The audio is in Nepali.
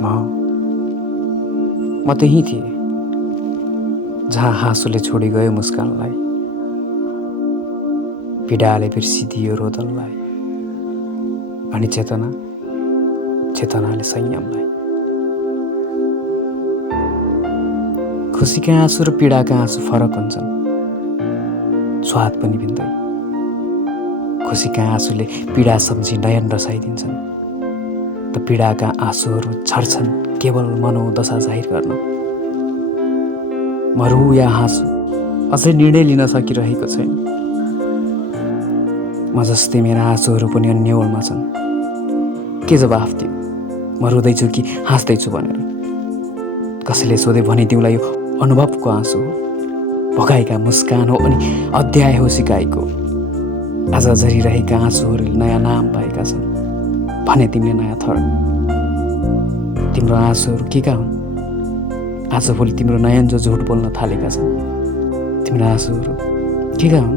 म त्यहीँ थिएँ जहाँ हाँसोले छोडी गयो मुस्कानलाई, पीडाले बिर्सिदियो रोदनलाई, अनि चेतनाले संयमलाई। खुसीका आँसु र पीडाका आँसु फरक हुन्छन्, स्वाद पनि भिन्दै। खुसीका आँसुले पीडा सम्झी नयन रसाइदिन्छन्, त पीडाका आँसुहरू झर्छन् केवल मनोदशा जाहिर गर्न। मरु या हाँसु अझै निर्णय लिन सकिरहेको छैन। म जस्तै मेरा आँसुहरू पनि अन्यलमा छन्। के जवाफ दिउँ, म रुँदैछु कि हाँस्दैछु भनेर? कसैले सोधे भनिदिउँला यो अनुभवको आँसु हो, भगाएका मुस्कान हो, अनि अध्याय हो सिकाइको। आज झरिरहेका आँसुहरूले नयाँ नाम पाएका छन्, भने तिमीले नयाँ थर। तिम्रो आँसुहरू के का हुन्? आजभोलि तिम्रो नयन जो झुट बोल्न थालेका छन्, तिम्रो आँसुहरू के का हुन्?